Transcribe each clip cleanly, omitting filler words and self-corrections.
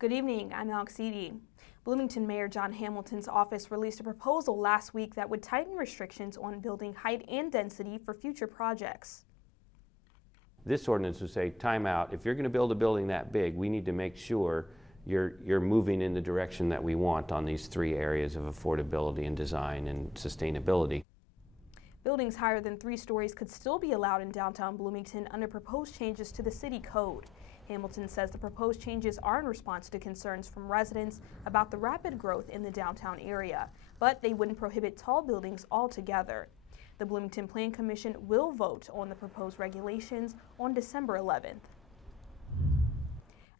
Good evening, I'm Alex Eady. Bloomington Mayor John Hamilton's office released a proposal last week that would tighten restrictions on building height and density for future projects. This ordinance would say, time out, if you're going to build a building that big, we need to make sure you're moving in the direction that we want on these three areas of affordability and design and sustainability. Buildings higher than 3 stories could still be allowed in downtown Bloomington under proposed changes to the city code. Hamilton says the proposed changes are in response to concerns from residents about the rapid growth in the downtown area, but they wouldn't prohibit tall buildings altogether. The Bloomington Plan Commission will vote on the proposed regulations on December 11th.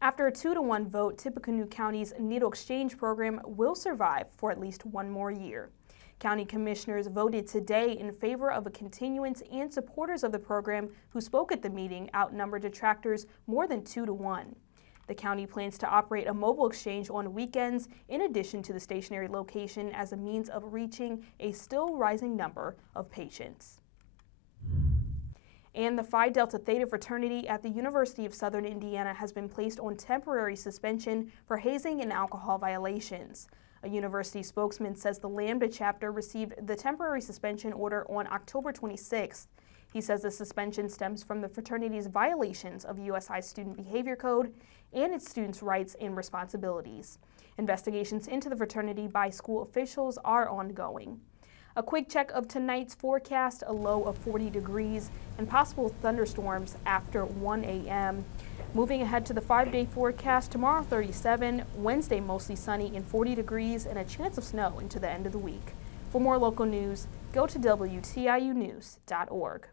After a 2-to-1 vote, Tippecanoe County's needle exchange program will survive for at least 1 more year. County commissioners voted today in favor of a continuance, and supporters of the program who spoke at the meeting outnumbered detractors more than 2-to-1. The county plans to operate a mobile exchange on weekends in addition to the stationary location as a means of reaching a still rising number of patients. And the Phi Delta Theta fraternity at the University of Southern Indiana has been placed on temporary suspension for hazing and alcohol violations. A university spokesman says the Lambda chapter received the temporary suspension order on October 26th. He says the suspension stems from the fraternity's violations of USI Student Behavior Code and its students' rights and responsibilities. Investigations into the fraternity by school officials are ongoing. A quick check of tonight's forecast: a low of 40 degrees and possible thunderstorms after 1 a.m. Moving ahead to the 5-day forecast, tomorrow 37, Wednesday mostly sunny and 40 degrees and a chance of snow into the end of the week. For more local news, go to WTIUnews.org.